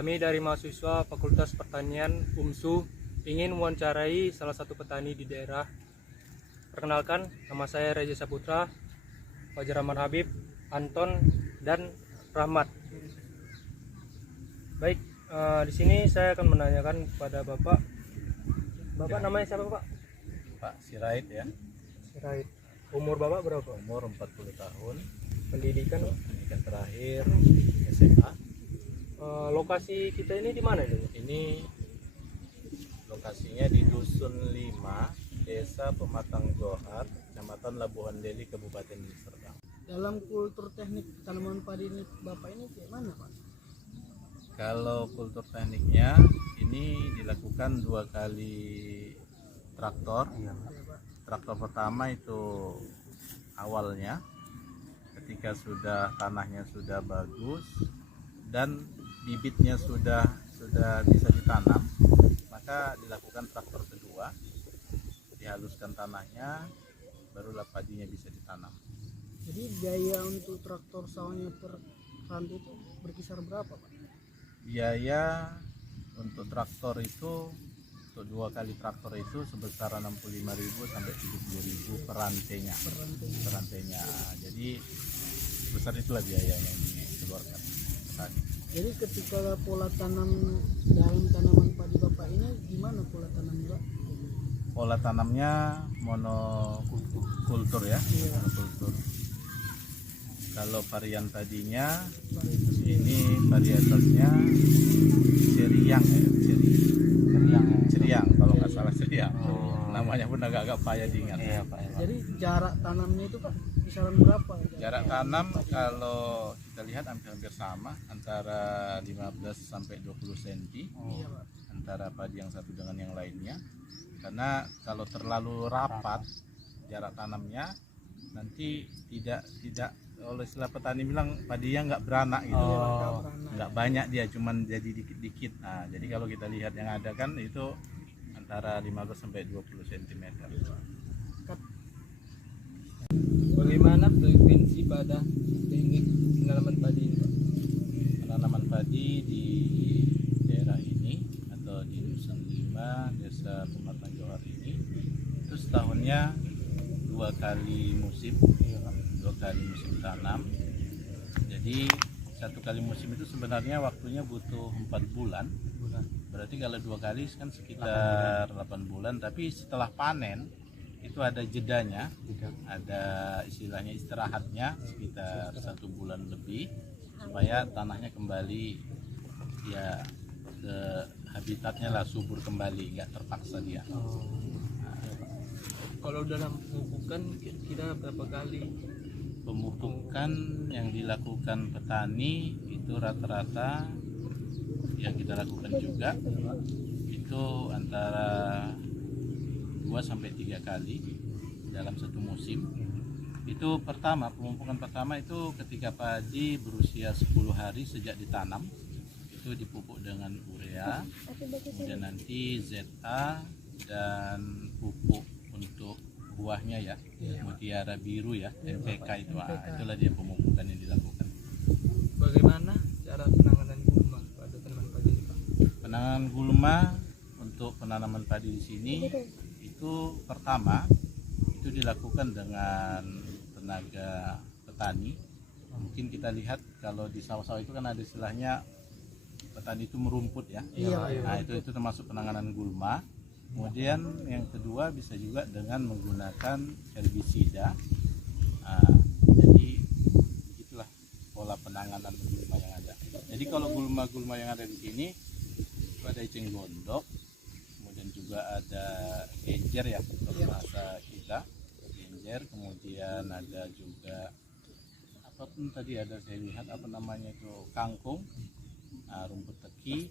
Kami dari mahasiswa Fakultas Pertanian UMSU ingin mewawancarai salah satu petani di daerah. Perkenalkan, nama saya Reza Saputra, Fajar Rahman Habib, Anton, dan Rahmat. Baik, di sini saya akan menanyakan kepada Bapak. Bapak namanya siapa, Pak? Pak Sirait ya. Sirait. Umur Bapak berapa? Umur 40 tahun. Pendidikan? Pendidikan terakhir SMA. Lokasi kita ini di mana ini? Ini lokasinya di Dusun 5, Desa Pematang Johar, Kecamatan Labuhan Deli, Kabupaten Deli Serdang. Dalam kultur teknik tanaman padi ini Bapak ini kayak mana, Pak? Kalau kultur tekniknya ini dilakukan 2 kali traktor. Traktor pertama itu awalnya ketika tanahnya sudah bagus dan bibitnya sudah bisa ditanam, maka dilakukan traktor kedua, dihaluskan tanahnya, barulah padinya bisa ditanam. Jadi biaya untuk traktor sawahnya per rantai itu berkisar berapa, Pak? Biaya untuk traktor itu, untuk 2 kali traktor itu sebesar 65.000 sampai 70.000 per rantainya. Jadi besar itulah biaya yang dikeluarkan petani. Jadi ketika pola tanam dalam tanaman padi Bapak ini gimana pola tanamnya, Pak? Pola tanamnya monokultur ya, monokultur. Kalau varian tadinya ini varietasnya ceriang ya, ceriang kalau nggak salah ceriang. Namanya pun agak-agak payah diingat. Iya, Pak. Jadi jarak tanamnya itu, Pak, kisaran berapa? Jarak tanam kalau kita lihat hampir sama, antara 15 sampai 20 cm Iya, Pak. antara padi yang satu dengan yang lainnya. Karena kalau terlalu rapat jarak tanamnya, nanti tidak oleh istilah petani bilang padinya nggak beranak gitu. Nggak banyak dia, cuman jadi dikit-dikit. Nah, jadi kalau kita lihat yang ada kan itu antara 15 sampai 20 cm. Bagaimana frekuensi pada teknik penanaman padi ini, Pak? Penanaman padi di daerah ini atau di Dusun 5, Desa Pematang Johar ini itu setahunnya 2 kali musim, 2 kali musim tanam. Jadi 1 kali musim itu sebenarnya waktunya butuh 4 bulan. Berarti kalau 2 kali kan sekitar 8 bulan. Tapi setelah panen itu ada jedanya, ada istilahnya istirahatnya sekitar 1 bulan lebih, supaya tanahnya kembali ya ke habitatnya lah, subur kembali, nggak terpaksa dia. Kalau dalam pemupukan kira berapa kali? Pemupukan yang dilakukan petani itu rata-rata yang kita lakukan juga itu antara 2 sampai 3 kali dalam 1 musim. Itu pemupukan pertama itu ketika padi berusia 10 hari sejak ditanam, itu dipupuk dengan urea, kemudian nanti ZA dan pupuk untuk buahnya ya, mutiara biru ya, NPK itu. Itulah dia pemupukan yang dilakukan. Bagaimana cara penanganan gulma pada tanaman padi ini, Pak? Penanganan gulma untuk penanaman padi di sini itu pertama itu dilakukan dengan tenaga petani. Mungkin kita lihat kalau di sawah-sawah itu kan ada istilahnya petani itu merumput ya. Nah, itu termasuk penanganan gulma. Kemudian yang kedua bisa juga dengan menggunakan herbisida. Nah, jadi itulah pola penanganan gulma yang ada. Jadi kalau gulma-gulma yang ada di sini itu ada eceng gondok, kemudian juga ada genjer ya kalau bahasa kita, genjer, kemudian ada juga apapun tadi ada saya lihat apa namanya itu kangkung, rumput teki.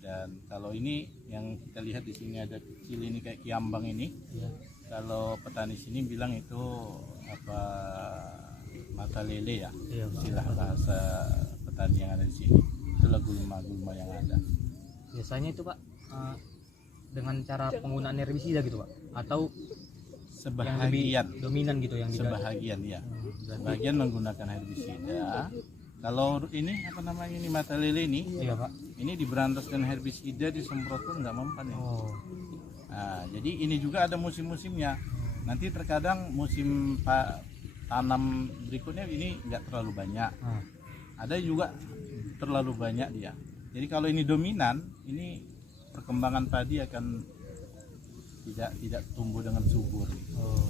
Dan kalau ini yang kita lihat di sini ada kecil ini kayak kiambang ini, kalau petani sini bilang itu apa, mata lele ya, istilah bahasa petani yang ada di sini. Itulah gulma-gulma yang ada. Biasanya itu, Pak, dengan cara penggunaan herbisida gitu, Pak, atau Sebahagian dominan gitu yang sebahagian ya, sebagian menggunakan herbisida, Kalau ini apa namanya ini mata lele ini, Iya Pak. ini diberantas dengan herbisida disemprot pun nggak mempan ya. Oh. Nah, jadi ini juga ada musim-musimnya. Nanti terkadang musim tanam berikutnya ini nggak terlalu banyak. Ah. Ada juga terlalu banyak dia. Jadi kalau ini dominan, ini perkembangan padi akan tidak tumbuh dengan subur. Oh.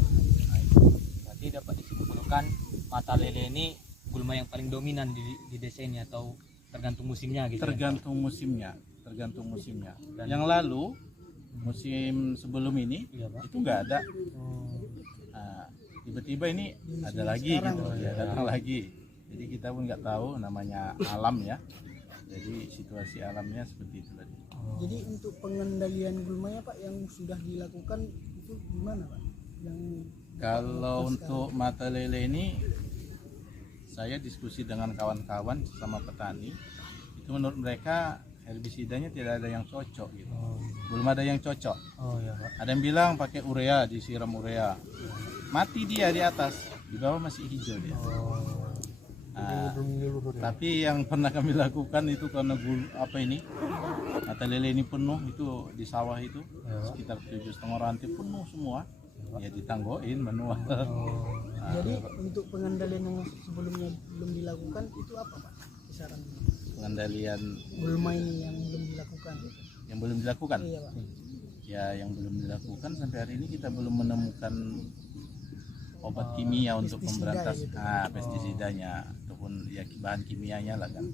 Nah, itu. Berarti dapat disimpulkan mata lele ini gulma yang paling dominan di desa ini, atau tergantung musimnya gitu. Tergantung musimnya, tergantung musimnya. Dan- Yang lalu musim sebelum ini Iya Pak. itu nggak ada. Oh. Nah, tiba-tiba ini ada lagi gitu, ya datang lagi. Jadi kita pun nggak tahu, namanya alam ya. Jadi situasi alamnya seperti itu tadi. Jadi untuk pengendalian gulmanya Pak yang sudah dilakukan itu gimana Pak? Yang Kalau untuk mata lele ini, saya diskusi dengan kawan-kawan sama petani, itu menurut mereka herbisidanya tidak ada yang cocok gitu. Belum ada yang cocok. Oh ya Pak. Ada yang bilang pakai urea, disiram urea, mati dia di atas, di bawah masih hijau dia. Nah, tapi yang pernah kami lakukan itu karena mata lele ini penuh, itu di sawah itu sekitar 7,5 rantai penuh semua, ya ditanggoin manual. Nah, jadi untuk pengendalian yang sebelumnya belum dilakukan itu apa Pak? Kisaran pengendalian gulma ini yang belum dilakukan. yang belum dilakukan, Iya Pak. ya yang belum dilakukan sampai hari ini kita belum menemukan obat kimia untuk pestisida memberantas gitu. pestisidanya ataupun ya bahan kimianya lah kan.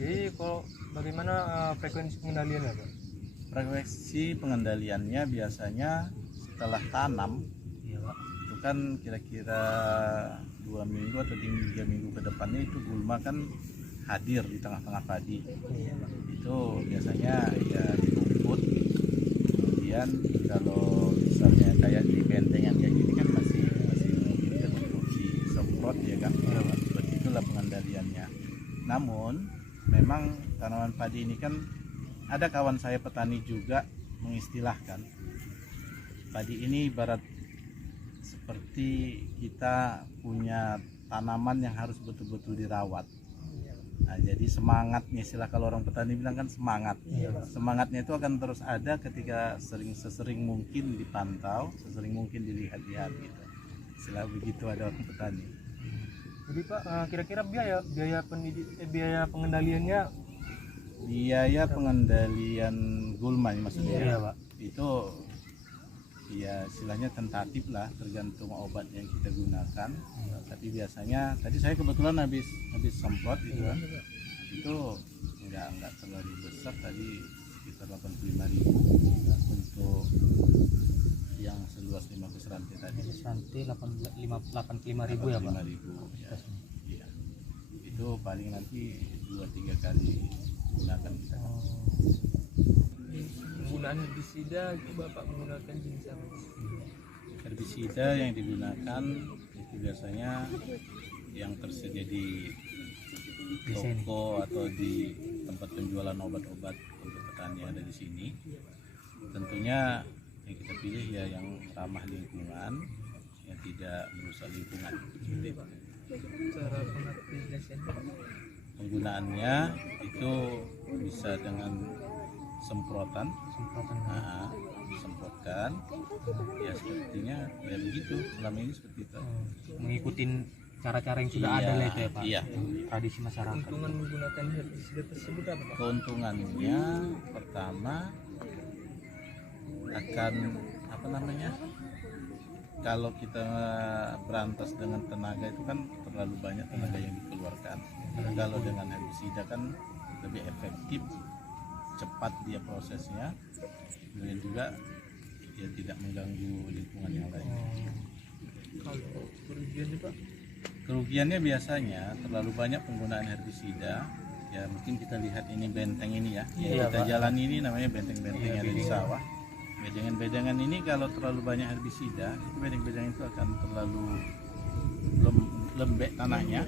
Jadi kalau bagaimana frekuensi pengendaliannya Pak? Frekuensi pengendaliannya biasanya setelah tanam Iya Pak. itu kan kira-kira 2 minggu atau 3 minggu ke depannya itu gulma kan hadir di tengah-tengah padi. Itu biasanya ya dirumput, kemudian kalau misalnya kayak di bentengan kayak gini kan masih memungkinkan untuk disemprot ya kan. Seperti itulah pengendaliannya. Namun memang tanaman padi ini kan ada kawan saya petani juga mengistilahkan padi ini ibarat seperti kita punya tanaman yang harus betul-betul dirawat. Nah, jadi semangatnya, istilah kalau orang petani bilang kan semangat. Semangatnya itu akan terus ada ketika sesering mungkin dipantau, sesering mungkin dilihat-lihat gitu. Istilah begitu ada orang petani. Jadi Pak, kira-kira biaya pengendaliannya Biaya pengendalian gulma maksudnya. Iya Pak. Itu ya istilahnya tentatif lah, tergantung obat yang kita gunakan. Tapi biasanya tadi saya kebetulan habis semprot gitu kan, itu nggak terlalu besar, tadi sekitar 85.000 untuk yang seluas 15 rantai tadi. Nanti 85.000 ya Pak. 85.000 ya. Iya. Itu paling nanti 2-3 kali gunakan kita. penggunaan herbisida itu Bapak menggunakan jenis apa? Herbisida yang digunakan itu biasanya yang tersedia di toko atau di tempat penjualan obat-obat untuk petani yang ada di sini. Tentunya yang kita pilih ya yang ramah lingkungan, yang tidak merusak lingkungan. Seperti itu. Cara pengaplikasiannya? Penggunaannya itu bisa dengan semprotan, disemprotkan, ya sepertinya ya begitu selama ini seperti itu. Mengikuti cara-cara yang sudah Iya, ada lah itu ya Pak. iya. Tradisi masyarakat. Keuntungan menggunakan herbisida tersebut apa Pak? Keuntungannya pertama akan apa namanya, kalau kita berantas dengan tenaga itu kan terlalu banyak tenaga yang dikeluarkan. Kalau dengan herbisida kan lebih efektif, cepat dia prosesnya, kemudian juga dia tidak mengganggu lingkungan yang lain. Kalau kerugiannya Pak? Kerugiannya biasanya terlalu banyak penggunaan herbisida. Ya mungkin kita lihat ini benteng ini ya, yang kita jalan ini namanya benteng-benteng yang ada di sawah. Bedengan-bedengan ini kalau terlalu banyak herbisida, itu bedeng-bedeng itu akan terlalu lembek tanahnya,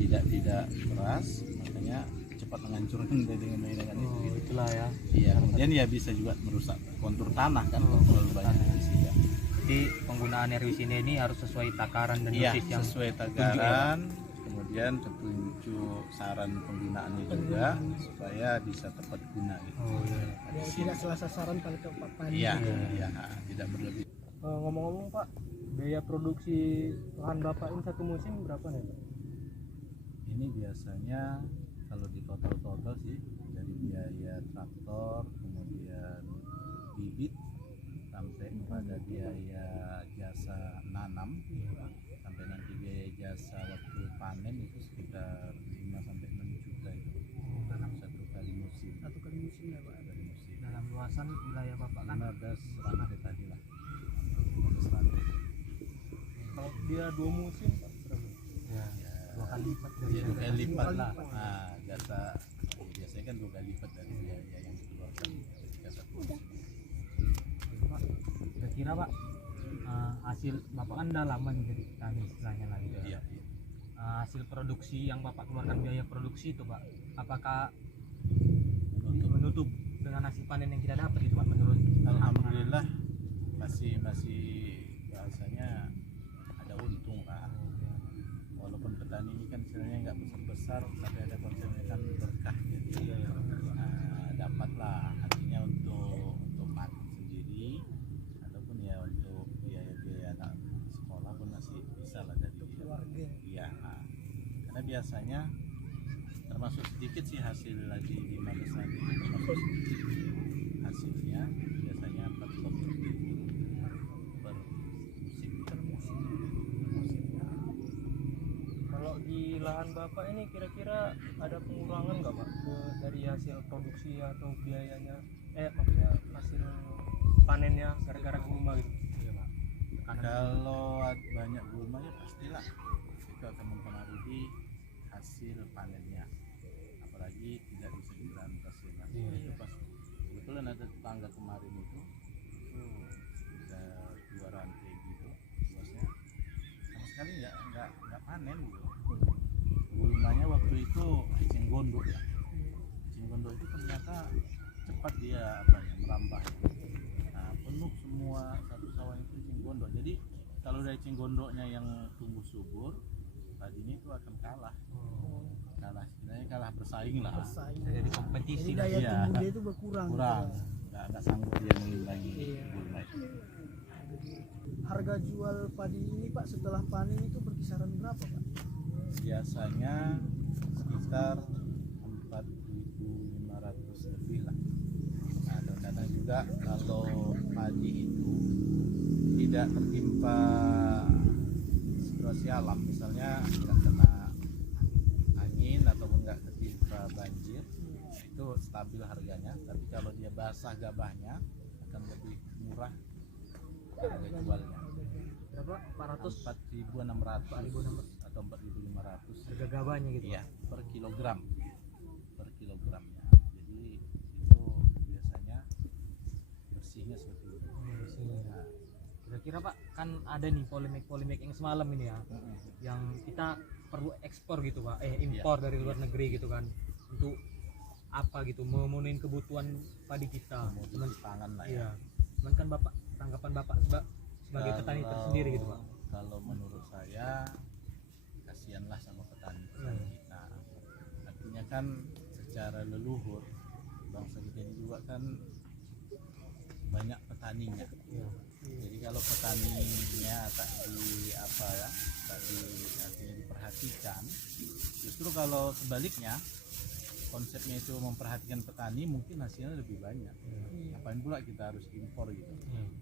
tidak keras, makanya cepat menghancurkan bedengan-bedengan itu. Oh, itulah ya. Iya, kemudian ya bisa juga merusak kontur tanah kan kalau terlalu banyak herbisida. Jadi penggunaan herbisida ini harus sesuai takaran dan Iya, dosis yang sesuai takaran, kemudian petunjuk saran penggunaannya juga supaya bisa tepat guna gitu. Ya, tidak salah sasaran pada tempat tadi. Iya, iya, tidak berlebih. Ngomong-ngomong Pak, biaya produksi lahan Bapak ini satu musim berapa nih Pak? Ini biasanya kalau di total sih dari biaya traktor, kemudian bibit, sampai pada biaya jasa nanam, sampai nanti biaya jasa waktu panen itu sekitar 5 sampai 6 juta itu. Tanam satu kali musim. Satu kali musim ya Pak. Dari musim. Dalam luasan wilayah Bapak kan 15 rantai tadi lah. 15 rantai. Kalau dia 2 musim Pak berapa? ya, Ya, 2 kali lipat dari ya, 2 kali lipat lah. lipat. Nah, jasa biasanya kan 2 kali lipat dari biaya yang dikeluarkan ketika satu musim. Pak. Kira-kira Pak, hasil Bapak kan udah lama nih jadi petani istilahnya lah gitu. Iya, iya. Hasil produksi yang Bapak keluarkan biaya produksi itu Pak, apakah Menutup. menutup dengan hasil panen yang kita dapat gitu Pak menurut Alhamdulillah masih bahasanya ada untung lah. Walaupun petani ini kan sebenarnya nggak besar tapi ada konsepnya kan berkah jadi dapatlah artinya untuk makan sendiri ataupun ya untuk biaya anak sekolah pun masih bisa lah dari Keluarga. iya. Karena biasanya termasuk sedikit sih hasil lagi di Magesan itu termasuk sedikit hasilnya biasanya 4 ton lebih per musim. Kalau di lahan Bapak ini kira-kira ada pengurangan nggak Pak dari hasil produksi atau biayanya? Maksudnya hasil panennya gara-gara gulma gitu? Iya Pak. Kalau banyak gulma ya pastilah itu akan mempengaruhi hasil panennya, apalagi tidak bisa diberantas ya kan. Itu pas kebetulan ada tetangga kemarin itu sekitar 2 rantai gitu luasnya sama sekali nggak panen gitu. Gulmanya waktu itu eceng gondok ya, eceng gondok itu ternyata cepat dia merambah. Nah, penuh semua satu sawah itu eceng gondok. Jadi kalau dari eceng gondoknya yang tumbuh subur, padinya itu akan kalah istilahnya kalah bersaing lah. Bersaing. Jadi kompetisi Jadi lah. daya Iya. tumbuh dia itu berkurang. Kurang, nggak sanggup dia mengimbangi Iya. gulma itu. Harga jual padi ini Pak setelah panen itu berkisaran berapa Pak? Biasanya sekitar 4.500 lebih lah. Nah, dan kadang juga kalau padi itu tidak tertimpa situasi alam, misalnya nggak kena angin ataupun nggak tertimpa banjir, itu stabil harganya. Tapi kalau dia basah gabahnya akan lebih murah harga jualnya. Berapa? 400 4.600 atau 4.500 harga gabahnya gitu. iya per kilogramnya. Jadi itu biasanya bersihnya seperti itu. Nah, Kira-kira Pak kan ada nih polemik yang semalam ini ya, yang kita perlu ekspor gitu Pak, impor dari luar negeri gitu kan, untuk apa gitu memenuhi kebutuhan padi kita. Cuman pangan lah ya. iya, cuman kan Bapak tanggapan Bapak sebagai petani tersendiri gitu Pak. Kalau menurut saya kasihanlah sama petani-petani kita. Artinya kan secara leluhur bangsa kita ini juga kan banyak petaninya. Jadi kalau petaninya tak artinya diperhatikan, justru kalau sebaliknya konsepnya itu memperhatikan petani mungkin hasilnya lebih banyak. Ngapain pula kita harus impor gitu,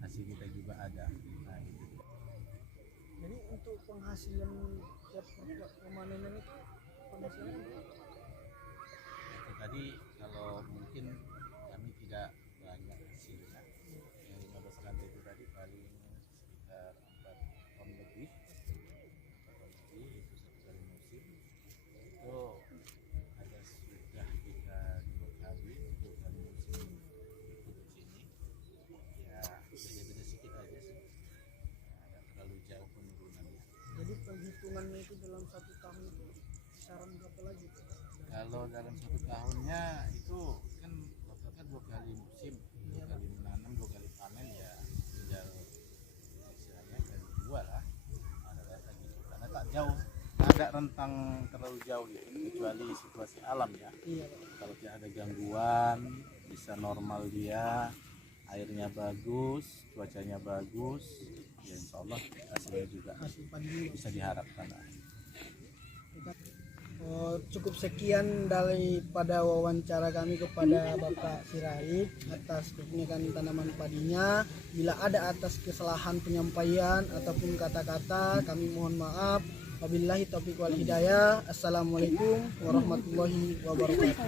hasil kita juga ada. Nah, gitu. Jadi untuk penghasilan tiap pemanenan itu penghasilan Itu tadi kalau mungkin kami tidak banyak hasilnya, yang 15 rantai itu tadi paling sekitar 4 ton lebih, 4 ton lebih itu satu kali musim. Itu ada sudah kita 2 kali musim ikut di sini. Ya beda-beda sedikit aja sih, nggak terlalu jauh penurunannya. jadi perhitungannya itu dalam 1 tahun itu kisaran berapa lagi Pak? Kalau dalam 1 tahunnya itu kan rata-rata 2 kali musim, 2 kali menanam, 2 kali panen, ya tinggal istilahnya kali 2 lah rata-rata gitu, karena tak jauh, nggak ada rentang terlalu jauh ya, kecuali situasi alam ya. Iya Pak. Kalau tidak ada gangguan, bisa normal dia, airnya bagus, cuacanya bagus, ya insya Allah hasilnya juga Hasil padi. bisa diharapkan. Cukup sekian daripada wawancara kami kepada Bapak Sirait atas teknikan tanaman padinya. Bila ada atas kesalahan penyampaian ataupun kata-kata, kami mohon maaf. Wabillahi taufiq wal hidayah. Assalamualaikum warahmatullahi wabarakatuh.